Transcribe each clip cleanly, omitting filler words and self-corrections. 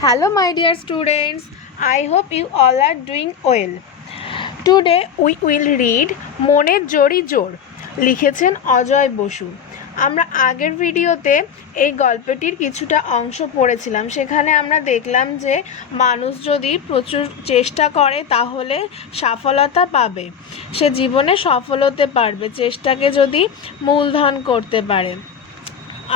Hello, my dear students. I hope you all are doing well. Today we will read মনের জোরই জোর লিখেছেন অজয় বসু। আমরা আগের ভিডিওতে এই গল্পটির কিছুটা অংশ পড়েছিলাম। সেখানে আমরা দেখলাম যে মানুষ যদি প্রচুর চেষ্টা করে তাহলে সফলতা পাবে, সে জীবনে সফল হতে পারবে চেষ্টাকে যদি মূলধন করতে পারে।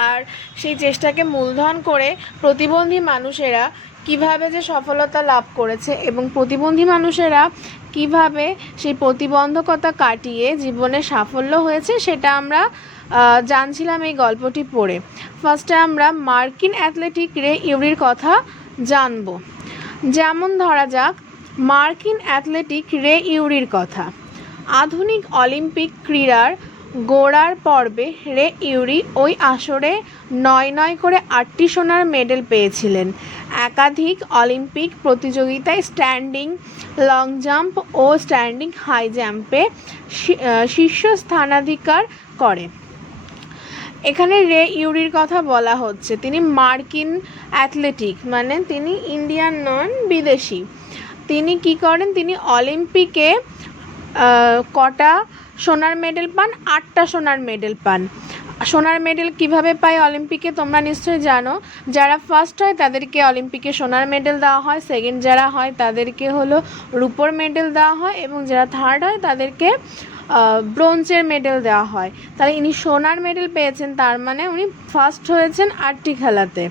আর সেই চেষ্টাকে মূলধন করে প্রতিবন্ধী মানুষেরা কিভাবে যে সফলতা লাভ করেছে এবং প্রতিবন্ধী মানুষেরা কিভাবে সেই প্রতিবন্ধকতা কাটিয়ে জীবনে সাফল্য হয়েছে সেটা আমরা জানছিলাম এই গল্পটি পড়ে। ফার্স্টে আমরা মার্কিন অ্যাথলেটিক রে ইউরির কথা জানব। যেমন ধরা যাক মার্কিন অ্যাথলেটিক রে ইউরির কথা। আধুনিক অলিম্পিক ক্রীড়ার গোড়ার পর্বে রে ইউরি ওই আসরে ৯ করে ৮টি সোনার মেডেল পেয়েছিলেন। একাধিক অলিম্পিক প্রতিযোগিতায় স্ট্যান্ডিং লং জাম্প ও স্ট্যান্ডিং হাই জাম্পে শীর্ষস্থানাধিকার করে। এখানে রে ইউরির কথা বলা হচ্ছে, তিনি মার্কিন অ্যাথলেটিক, মানে তিনি ইন্ডিয়ান নন, বিদেশি। তিনি কি করেন, তিনি অলিম্পিকে কটা সোনার মেডেল পান? ৮টা সোনার মেডেল পান। সোনার মেডেল কিভাবে পায় অলিম্পিকে তোমরা নিশ্চয়ই জানো। যারা ফার্স্ট হয় তাদেরকে অলিম্পিকে সোনার মেডেল দেওয়া হয়, সেকেন্ড যারা হয় তাদেরকে হলো রুপোর মেডেল দেওয়া হয় এবং যারা থার্ড হয় তাদেরকে ব্রোঞ্জের মেডেল দেওয়া হয়। তাহলে ইনি সোনার মেডেল পেয়েছেন, তার মানে উনি ফার্স্ট হয়েছেন 8টি খেলাতে।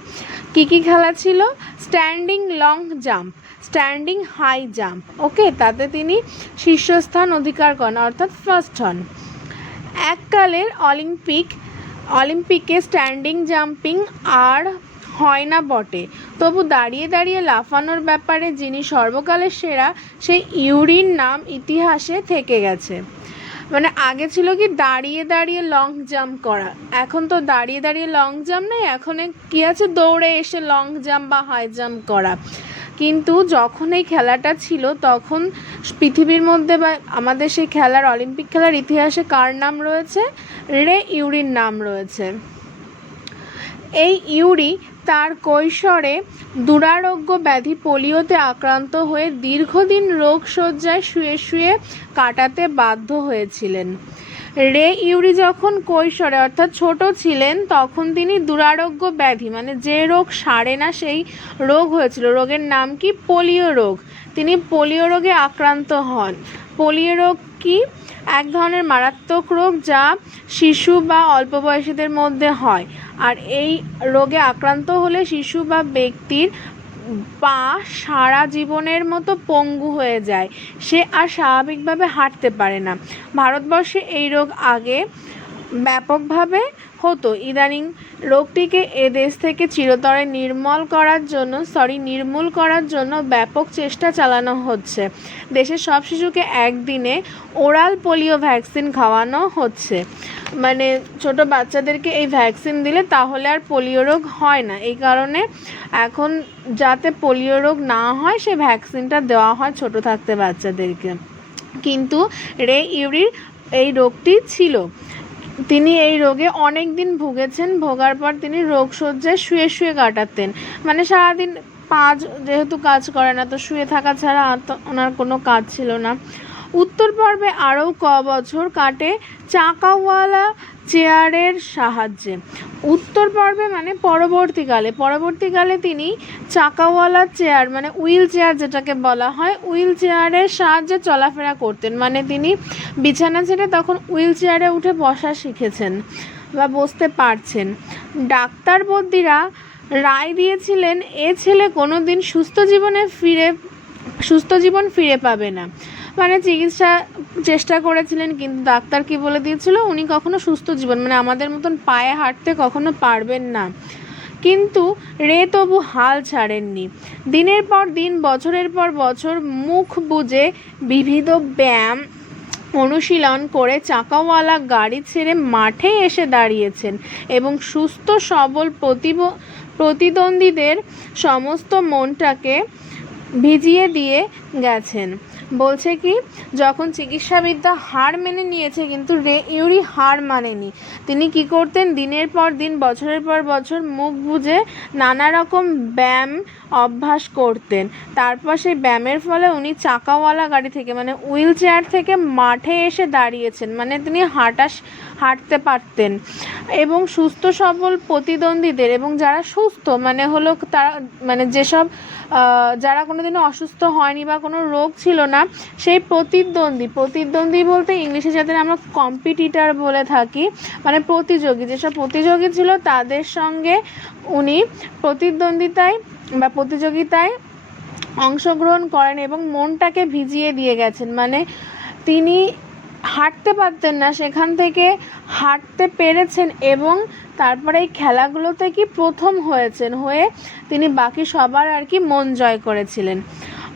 কী কী খেলা ছিল? Standing long jump, standing high jump, okay, তাতে তিনি শীর্ষস্থান অধিকার করেন অর্থাৎ ফার্স্ট হন। এককালের অলিম্পিকে স্ট্যান্ডিং জাম্পিং আর হয় না বটে, তবু দাঁড়িয়ে দাঁড়িয়ে লাফানোর ব্যাপারে যিনি সর্বকালের সেরা সেই ইউরির নাম ইতিহাসে থেকে গেছে। মানে আগে ছিল কি দাঁড়িয়ে দাঁড়িয়ে লং জাম্প করা, এখন তো দাঁড়িয়ে দাঁড়িয়ে লং জাম্প নেই, এখন কি আছে দৌড়ে এসে লং জাম্প বা হাই জাম্প করা। কিন্তু যখন এই খেলাটা ছিল তখন পৃথিবীর মধ্যে বা আমাদের সেই খেলার অলিম্পিক খেলার ইতিহাসে কার নাম রয়েছে? রে ইউরির নাম রয়েছে। এই ইউরি তার কৈশোরে দুরারোগ্য ব্যাধি পোলিওতে আক্রান্ত হয়ে দীর্ঘদিন রোগশয্যায় শুয়ে শুয়ে কাটাতে বাধ্য হয়েছিলেন। রে ইউরি যখন কৈশোরে অর্থাৎ ছোট ছিলেন তখন তিনি দুরারোগ্য ব্যাধি, মানে যে রোগ সারে না সেই রোগ হয়েছিল। রোগের নাম কি? পোলিও রোগ। তিনি পোলিও রোগে আক্রান্ত হন। পোলিও রোগ কি? এক ধরনের মারাত্মক রোগ যা শিশু বা অল্প বয়সীদের মধ্যে হয়। আর এই রোগে আক্রান্ত হলে শিশু বা ব্যক্তির পা সারা জীবনের মতো পঙ্গু হয়ে যায়, সে আর স্বাভাবিকভাবে হাঁটতে পারে না। ভারতবর্ষে এই রোগ আগে ব্যাপকভাবে হতো, ইদানিং রোগটিকে এদেশ থেকে চিরতরে নির্মূল করার জন্য ব্যাপক চেষ্টা চালানো হচ্ছে। দেশের সব শিশুকে একদিনে ওরাল পোলিও ভ্যাকসিন খাওয়ানো হচ্ছে, মানে ছোট বাচ্চাদেরকে এই ভ্যাকসিন দিলে তাহলে আর পোলিও রোগ হয় না। এই কারণে এখন যাতে পোলিও রোগ না হয় সে ভ্যাকসিনটা দেওয়া হয় ছোট থাকতে বাচ্চাদেরকে। কিন্তু রে ইউরির এই রোগটি ছিল, তিনি এই রোগে অনেক দিন ভুগেছেন। ভোগার পর তিনি রোগশয্যায় শুয়ে শুয়ে কাটাতেন, মানে সারাদিন যেহেতু কাজ করে না তো শুয়ে থাকা ছাড়া ওনার কোনো কাজ ছিল না। উত্তর পর্বে আরও বছর কাটে চাকাওয়ালা চেয়ারের সাহায্যে। উত্তর পর্বে মানে পরবর্তীকালে তিনি চাকাওয়ালা চেয়ার, মানে হুইল চেয়ার যেটাকে বলা হয়, হুইল চেয়ারের সাহায্যে চলাফেরা করতেন। মানে তিনি বিছানা ছেড়ে তখন হুইল চেয়ারে উঠে বসা শিখেছেন বা বসতে পারছেন। ডাক্তার বদ্যিরা রায় দিয়েছিলেন এ ছেলে কোনো দিন সুস্থ জীবন ফিরে পাবে না। মানে চিকিৎসা চেষ্টা করেছিলেন কিন্তু ডাক্তার কি বলে দিয়েছিল, উনি কখনো সুস্থ জীবন, মানে আমাদের মতন পায়ে হাঁটতে কখনো পারবেন না। কিন্তু রে তবু হাল ছাড়েননি। দিনের পর দিন, বছরের পর বছর মুখ বুজে বিবিধ ব্যায়াম অনুশীলন করে চাকাওয়ালা গাড়ি ছেড়ে মাঠে এসে দাঁড়িয়েছেন এবং সুস্থ সবল প্রতিদ্বন্দ্বীদের সমস্ত মনটাকে ভিজিয়ে দিয়ে গেছেন। বলছে কি, যখন চিকিৎসাবিদ্যা হার মেনে নিয়েছে কিন্তু রে ইউরি হার মানেনি। তিনি কি করতেন, দিনের পর দিন বছরের পর বছর মুখ বুজে নানা রকম ব্যায়াম অভ্যাস করতেন। তারপর সেই ব্যায়ামের ফলে উনি চাকাওয়ালা গাড়ি থেকে মানে হুইল চেয়ার থেকে মাঠে এসে দাঁড়িয়েছেন, মানে তিনি হাঁটতে পারতেন। এবং সুস্থ সবল প্রতিদ্বন্দ্বীদের, এবং যারা সুস্থ মানে হলো তারা মানে যেসব যারা কোনোদিনও অসুস্থ হয়নি বা কোনো রোগ ছিল না, সেই প্রতিদ্বন্দ্বী বলতে ইংলিশে যাদের আমরা কম্পিটিটার বলে থাকি, মানে প্রতিযোগী, যেসব প্রতিযোগী ছিল তাদের সঙ্গে উনি প্রতিযোগিতায় অংশগ্রহণ করেন এবং মনটাকে ভিজিয়ে দিয়ে গেছেন। মানে তিনি হাঁটতে পারতেন না, সেখান থেকে হাঁটতে পেরেছেন এবং তারপরে এই খেলাগুলোতে কি প্রথম হয়ে তিনি বাকি সবার আর কি মন জয় করেছিলেন।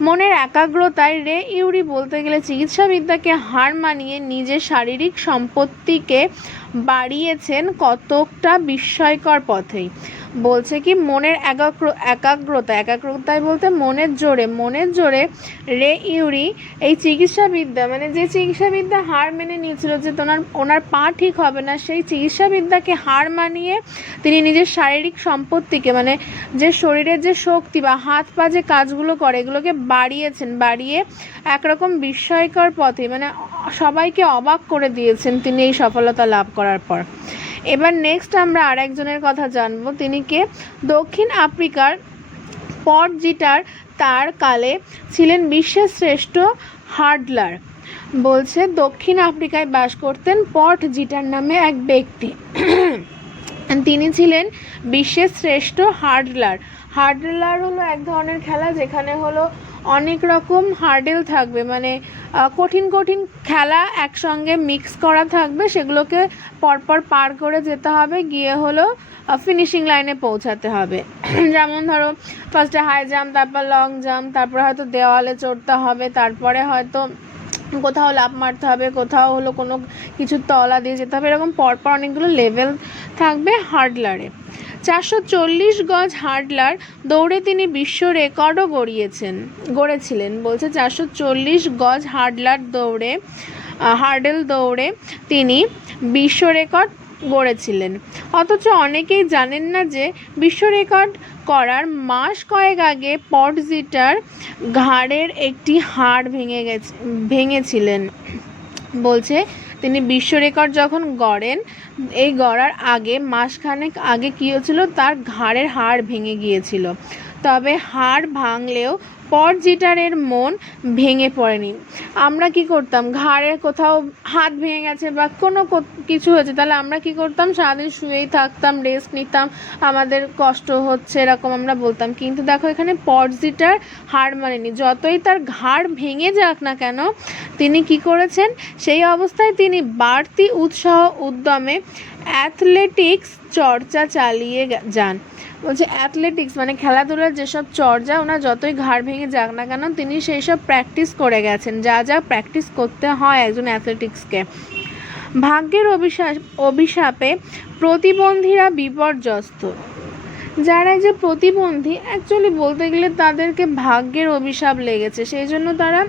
মনের একাগ্রতায় রে ইউরি বলতে গেলে চিকিৎসাবিদ্যাকে হার মানিয়ে নিজের শারীরিক সম্পত্তিকে বাড়িয়েছেন কতকটা বিস্ময়কর পথেই। বলছে কি, মনের একাগ্রতায় বলতে মনের জোরে রে ইউরি এই চিকিৎসাবিদ্যা মানে যে চিকিৎসাবিদ্যা হার মেনে নিয়েছিল যে ওনার পা ঠিক হবে না, সেই চিকিৎসাবিদ্যাকে হার মানিয়ে তিনি নিজের শারীরিক সম্পত্তিকে মানে যে শরীরের যে শক্তি বা হাত পা যে কাজগুলো করে এগুলোকে বাড়িয়ে একরকম বিস্ময়কর পথে মানে সবাইকে অবাক করে দিয়েছেন তিনি এই সফলতা লাভ করার পর। এবার নেক্সট আমরা আরেকজনের কথা জানবো। তিনি কে? দক্ষিণ আফ্রিকার পটজিটার তার কালে ছিলেন বিশ্বের শ্রেষ্ঠ হার্ডলার। বলছে দক্ষিণ আফ্রিকায় বাস করতেন পটজিটার নামে এক ব্যক্তি। তিনি ছিলেন বিশ্বের শ্রেষ্ঠ হার্ডলার হলো এক ধরনের খেলা যেখানে হলো অনেক রকম হার্ডেল থাকবে, মানে কঠিন খেলা একসঙ্গে মিক্স করা থাকবে, সেগুলোকে পরপর পার করে যেতে হবে, গিয়ে হলো ফিনিশিং লাইনে পৌঁছাতে হবে। যেমন ধরো ফার্স্টে হাই জাম্প, তারপর লং জাম্প, তারপরে হয়তো দেওয়ালে চড়তে হবে, তারপরে হয়তো কোথাও লাফ মারতে হবে, কোথাও হলো কোনো কিছু তলা দিয়ে যেতে হবে, এরকম পরপর অনেকগুলো লেভেল থাকবে হার্ডলারে। 440 গজ হার্ডলার দৌড়ে তিনি বিশ্ব রেকর্ডও গড়েছিলেন। বলছে 440 গজ হার্ডেল দৌড়ে তিনি বিশ্ব রেকর্ড গড়েছিলেন। অথচ অনেকেই জানেন না যে বিশ্ব রেকর্ড করার মাস কয়েক আগে পটজিটার ঘাড়ের একটি হাড় ভেঙেছিলেন। বলছে তিনি বিশ্ব রেকর্ড যখন গড়েন, এই গড়ার আগে মাসখানেক আগে কী হয়েছিল, তার ঘাড়ের হাড় ভেঙে গিয়েছিল। তবে হাড় ভাঙলেও পটজিটারের মন ভেঙে পড়েনি। আমরা কি করতাম, ঘাড়ের কোথাও হাত ভেঙে গেছে বা কোনো কিছু হয়েছে, তাহলে আমরা কি করতাম, সারাদিন শুয়েই থাকতাম, রেস্ট নিতাম, আমাদের কষ্ট হচ্ছে এরকম আমরা বলতাম। কিন্তু দেখো এখানে পটজিটার হাড় মানেনি, যতই তার ঘাড় ভেঙে যাক না কেন তিনি কি করেছেন, সেই অবস্থায় তিনি বাড়তি উৎসাহ উদ্যমে অ্যাথলেটিক্স চর্চা চালিয়ে যান। বলছে অ্যাথলেটিক্স মানে খেলাধুলার যেসব চর্চা, ওনার যতই ঘাড় ভেঙে যাক না কেন তিনি সেই সব প্র্যাকটিস করে গেছেন, যা প্র্যাকটিস করতে হয় একজন অ্যাথলেটিক্সকে। ভাগ্যের অভিশাপে প্রতিবন্ধীরা বিপর্যস্ত। যারা যে প্রতিবন্ধী অ্যাকচুয়ালি বলতে গেলে তাদেরকে ভাগ্যের অভিশাপ লেগেছে, সেই জন্য তারা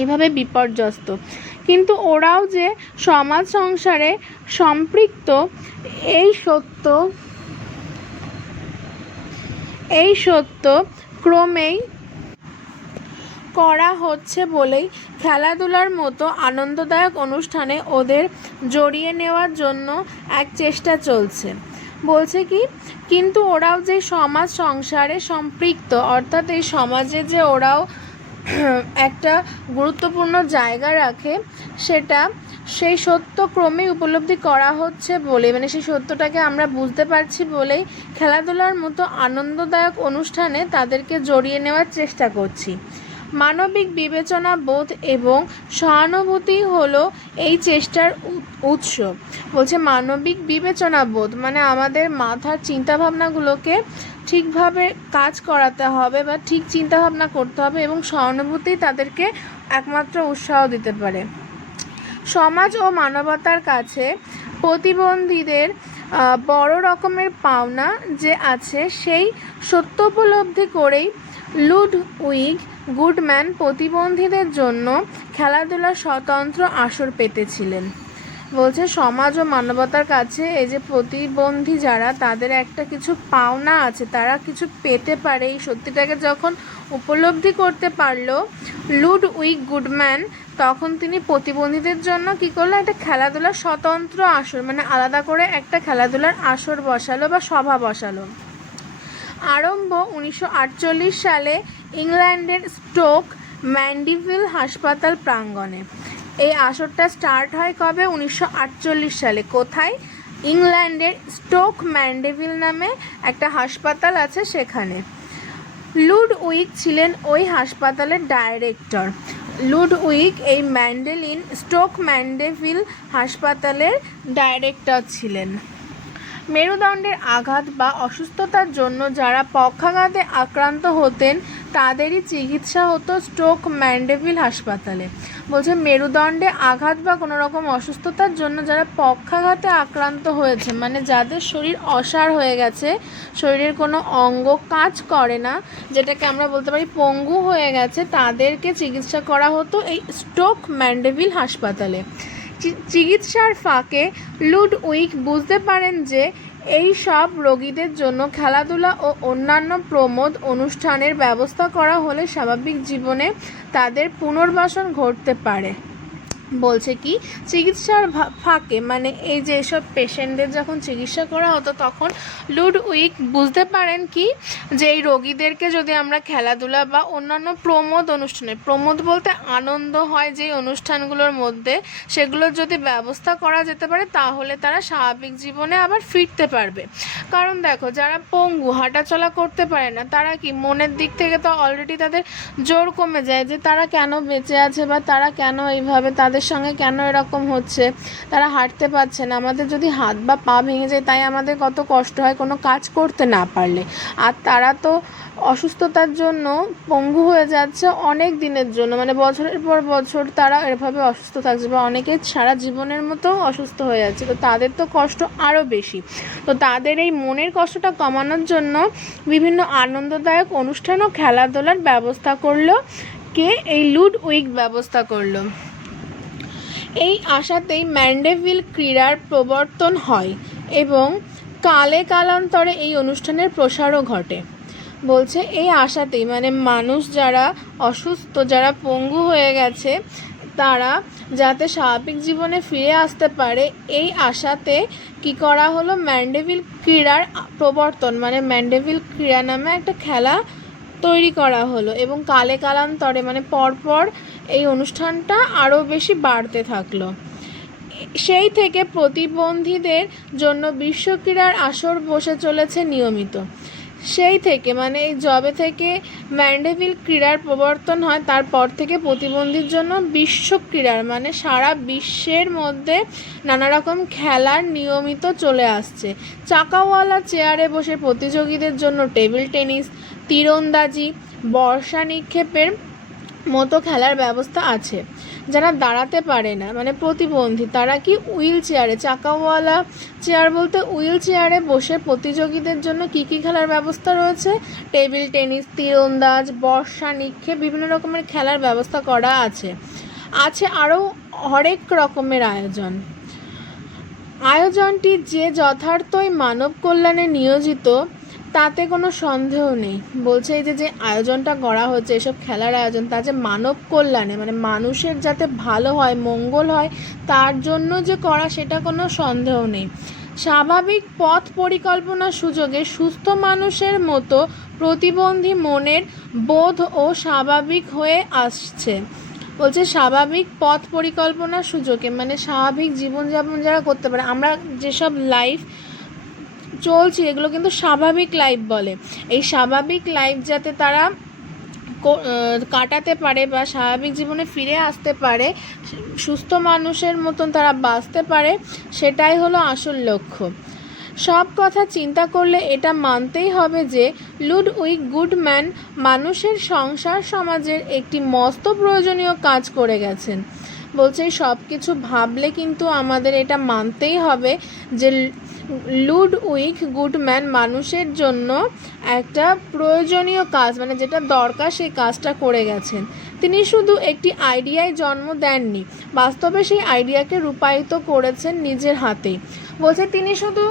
এইভাবে বিপর্যস্ত। কিন্তু ওরাও যে সমাজ সংসারে সম্পৃক্ত এই সত্য ক্রমেই করা হচ্ছে বলেই খেলাধুলার মতো আনন্দদায়ক অনুষ্ঠানে ওদের জড়িয়ে নেওয়ার জন্য এক চেষ্টা চলছে। বলছে কি, কিন্তু ওরাও যে সমাজ সংসারে সম্পৃক্ত, অর্থাৎ এই সমাজে যে ওরাও একটা গুরুত্বপূর্ণ জায়গা রাখে, সেই সত্য ক্রমেই উপলব্ধি করা হচ্ছে বলে, মানে সেই সত্যটাকে আমরা বুঝতে পারছি বলেই খেলাধুলার মতো আনন্দদায়ক অনুষ্ঠানে তাদেরকে জড়িয়ে নেওয়ার চেষ্টা করছি। মানবিক বিবেচনা বোধ এবং সহানুভূতি হলো এই চেষ্টার উৎস। বলছে মানবিক বিবেচনা বোধ মানে আমাদের মাথার চিন্তাভাবনাগুলোকে ঠিকভাবে কাজ করাতে হবে বা ঠিক চিন্তাভাবনা করতে হবে, এবং সহানুভূতি তাদেরকে একমাত্র উৎসাহ দিতে পারে। সমাজ ও মানবতার কাছে প্রতিবন্ধীদের বড় রকমের পাওনা যে আছে সেই সত্য উপলব্ধি করেই লুডউইগ গুডম্যান প্রতিবন্ধীদের জন্য খেলাধুলার স্বতন্ত্র আসর পেতেছিলেন। বলছে সমাজ ও মানবতার কাছে এই যে প্রতিবন্ধী যারা, তাদের একটা কিছু পাওনা আছে, তারা কিছু পেতে পারে, এই সত্যিটাকে যখন উপলব্ধি করতে পারলো লুডউইগ গুডম্যান, তখন তিনি প্রতিবন্ধীদের জন্য কী করলো, একটা খেলাধুলার স্বতন্ত্র আসর, মানে আলাদা করে একটা খেলাধুলার আসর বসালো বা সভা বসালো। আরম্ভ 1948 সালে ইংল্যান্ডের স্টোক ম্যান্ডেভিল হাসপাতাল প্রাঙ্গণে। এই আসরটা স্টার্ট হয় কবে? 1948 সালে। কোথায়? ইংল্যান্ডের স্টোক ম্যান্ডেভিল নামে একটা হাসপাতাল আছে সেখানে। লুডউইগ ছিলেন ওই হাসপাতালের ডাইরেক্টর। লুডউইগ এই স্টোক ম্যান্ডেভিল হাসপাতালের ডাইরেক্টর ছিলেন। মেরুদণ্ডের আঘাত বা অসুস্থতার জন্য যারা পক্ষাঘাতে আক্রান্ত হতেন তাদেরই চিকিৎসা হতো স্টোক ম্যান্ডেভিল হাসপাতালে। বলছে মেরুদণ্ডে আঘাত বা কোনো রকম অসুস্থতার জন্য যারা পক্ষাঘাতে আক্রান্ত হয়েছে, মানে যাদের শরীর অসাড় হয়ে গেছে, শরীরের কোনো অঙ্গ কাজ করে না, যেটাকে আমরা বলতে পারি পঙ্গু হয়ে গেছে, তাদেরকে চিকিৎসা করা হতো এই স্টোক ম্যান্ডেভিল হাসপাতালে। চিকিৎসার ফাঁকে লুডউইগ বুঝতে পারেন যে এই সব রোগীদের জন্য খেলাধুলা ও অন্যান্য প্রমোদ অনুষ্ঠানের ব্যবস্থা করা হলে স্বাভাবিক জীবনে তাদের পুনর্বাসন ঘটতে পারে। বলছে কি চিকিৎসার ফাঁকে, মানে এই যে সব পেশেন্টদের যখন চিকিৎসা করা হতো তখন লুডউইগ বুঝতে পারেন কি যে এই রোগীদেরকে যদি আমরা খেলাধুলা বা অন্যান্য প্রমোদ অনুষ্ঠানে, প্রমোদ বলতে আনন্দ হয় যে অনুষ্ঠানগুলোর মধ্যে, সেগুলোর যদি ব্যবস্থা করা যেতে পারে তাহলে তারা স্বাভাবিক জীবনে আবার ফিরতে পারবে। কারণ দেখো যারা পঙ্গু, হাঁটাচলা করতে পারে না, তারা কি মনের দিক থেকে তো অলরেডি তাদের জোর কমে যায় যে তারা কেন বেঁচে আছে বা তারা কেন এইভাবে, তাদের সঙ্গে কেন এরকম হচ্ছে, তারা হাঁটতে পারছে না। আমাদের যদি হাত বা পা ভেঙে যায় তাই আমাদের কত কষ্ট হয় কোনো কাজ করতে না পারলে, আর তারা তো অসুস্থতার জন্য পঙ্গু হয়ে যাচ্ছে অনেক দিনের জন্য, মানে বছরের পর বছর তারা এভাবে অসুস্থ থাকছে, বা অনেকে সারা জীবনের মতো অসুস্থ হয়ে যাচ্ছে, তো তাদের তো কষ্ট আরও বেশি। তো তাদের এই মনের কষ্টটা কমানোর জন্য বিভিন্ন আনন্দদায়ক অনুষ্ঠান ও খেলাধুলার ব্যবস্থা করলো কে? এই লুডউইগ ব্যবস্থা করলো। এই আশাতেই ম্যান্ডেভিল ক্রীড়ার প্রবর্তন হয় এবং কালান্তরে এই অনুষ্ঠানের প্রসারও ঘটে। বলছে এই আশাতেই, মানে মানুষ যারা অসুস্থ, যারা পঙ্গু হয়ে গেছে, তারা যাতে স্বাভাবিক জীবনে ফিরে আসতে পারে, এই আশাতে কি করা হলো, ম্যান্ডেভিল ক্রীড়ার প্রবর্তন, মানে ম্যান্ডেভিল ক্রীড়া নামে একটা খেলা তৈরি করা হলো এবং কালান্তরে, মানে পরপর এই অনুষ্ঠানটা আরও বেশি বাড়তে থাকলো। সেই থেকে প্রতিবন্ধীদের জন্য বিশ্ব ক্রীড়ার আসর বসে চলেছে নিয়মিত। সেই থেকে, মানে এই জবে থেকে ম্যান্ডেভিল ক্রীড়ার প্রবর্তন হয়, তারপর থেকে প্রতিবন্ধীর জন্য বিশ্ব ক্রীড়ার, মানে সারা বিশ্বের মধ্যে নানা রকম খেলার নিয়মিত চলে আসছে। চাকাওয়ালা চেয়ারে বসে প্রতিযোগীদের জন্য টেবিল টেনিস, তীরন্দাজি, বর্ষা নিক্ষেপের মতো খেলার ব্যবস্থা আছে। যারা দাঁড়াতে পারে না, মানে প্রতিবন্ধী, তারা কি হুইল চেয়ারে, চাকাওয়ালা চেয়ার বলতে হুইল চেয়ারে বসে প্রতিযোগীদের জন্য কি কি খেলার ব্যবস্থা রয়েছে? টেবিল টেনিস, তীরন্দাজ, বর্ষা নিক্ষেপ, বিভিন্ন রকমের খেলার ব্যবস্থা করা আছে। আরও হরেক রকমের আয়োজনটি যে যথার্থই মানব কল্যাণে নিয়োজিত তাতে কোনো সন্দেহ নেই। বলছে এই যে আয়োজনটা করা হচ্ছে, এসব খেলার আয়োজন, তা যে মানব কল্যাণে, মানে মানুষের যাতে ভালো হয়, মঙ্গল হয়, তার জন্য যে করা, সেটা কোনো সন্দেহ নেই। স্বাভাবিক পথ পরিকল্পনার সুযোগে সুস্থ মানুষের মতো প্রতিবন্ধী মনের বোধ ও স্বাভাবিক হয়ে আসছে। বলছে স্বাভাবিক পথ পরিকল্পনার সুযোগে, মানে স্বাভাবিক জীবনযাপন যারা করতে পারে, আমরা যেসব লাইফ চলছি এগুলো কিন্তু স্বাভাবিক লাইফ বলে। এই স্বাভাবিক লাইফ যাতে তারা কাটাতে পারে বা স্বাভাবিক জীবনে ফিরে আসতে পারে, সুস্থ মানুষের মতন তারা বাঁচতে পারে, সেটাই হলো আসল লক্ষ্য। সব কথা চিন্তা করলে এটা মানতেই হবে যে লুডউইগ গুডম্যান মানুষের সংসার সমাজের একটি মস্ত প্রয়োজনীয় কাজ করে গেছেন। বলছে সব কিছু ভাবলে কিন্তু আমাদের এটা মানতেই হবে যে লুডউইগ গুডম্যান মানুষের জন্য একটা প্রয়োজনীয় কাজ, মানে যেটা দরকার সেই কাজটা করে গেছেন। তিনি শুধু একটি আইডিয়ায় জন্ম দেননি, বাস্তবে সেই আইডিয়াকে রূপায়িত করেছেন নিজের হাতেই। বলছে তিনি শুধু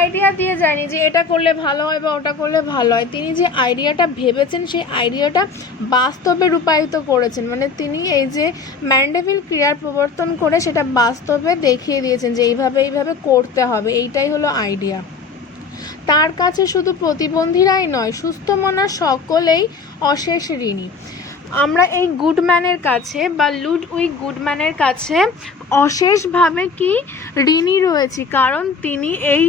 আইডিয়া দিয়ে যায়নি যে এটা করলে ভালো হয় বা ওটা করলে ভালো হয়, তিনি যে আইডিয়াটা ভেবেছেন সেই আইডিয়াটা বাস্তবে রূপায়িত করেছেন। মানে তিনি এই যে ম্যান্ডেভিল ক্রিয়ার প্রবর্তন করে সেটা বাস্তবে দেখিয়ে দিয়েছেন যে এইভাবে এইভাবে করতে হবে, এইটাই হলো আইডিয়া। তার কাছে শুধু প্রতিবন্ধীরাই নয়, সুস্থ মনা সকলেই অশেষ ঋণী। আমরা এই গুডম্যানের কাছে বা লুডউইগ গুডম্যানের কাছে অশেষভাবে কি ঋণী রয়েছি, কারণ তিনি এই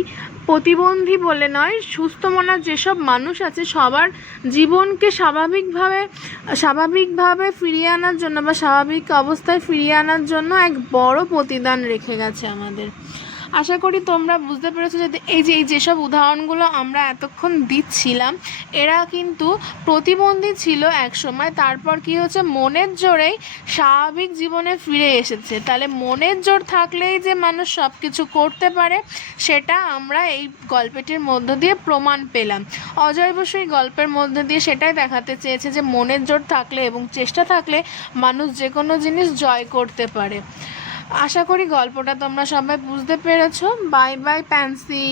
প্রতিবন্ধী বলে নয়, সুস্থ মনা যেসব মানুষ আছে সবার জীবনকে স্বাভাবিকভাবে ফিরিয়ে আনার জন্য বা স্বাভাবিক অবস্থায় ফিরিয়ে আনার জন্য এক বড় প্রতিদান রেখে গেছে আমাদের। আশা করি তোমরা বুঝতে পেরেছো যে এই যেসব উদাহরণগুলো আমরা এতক্ষণ দিচ্ছিলাম এরা কিন্তু প্রতিবন্ধী ছিল এক সময়, তারপর কি হচ্ছে মনের জোরেই স্বাভাবিক জীবনে ফিরে এসেছে। তাহলে মনের জোর থাকলেই যে মানুষ সব কিছু করতে পারে সেটা আমরা এই গল্পটির মধ্য দিয়ে প্রমাণ পেলাম। অজয় বসু এই গল্পের মধ্যে দিয়ে সেটাই দেখাতে চেয়েছে যে মনের জোর থাকলে এবং চেষ্টা থাকলে মানুষ যে কোনো জিনিস জয় করতে পারে। আশা করি গল্পটা তোমরা সবাই বুঝতে পেরেছো। Bye bye pansy.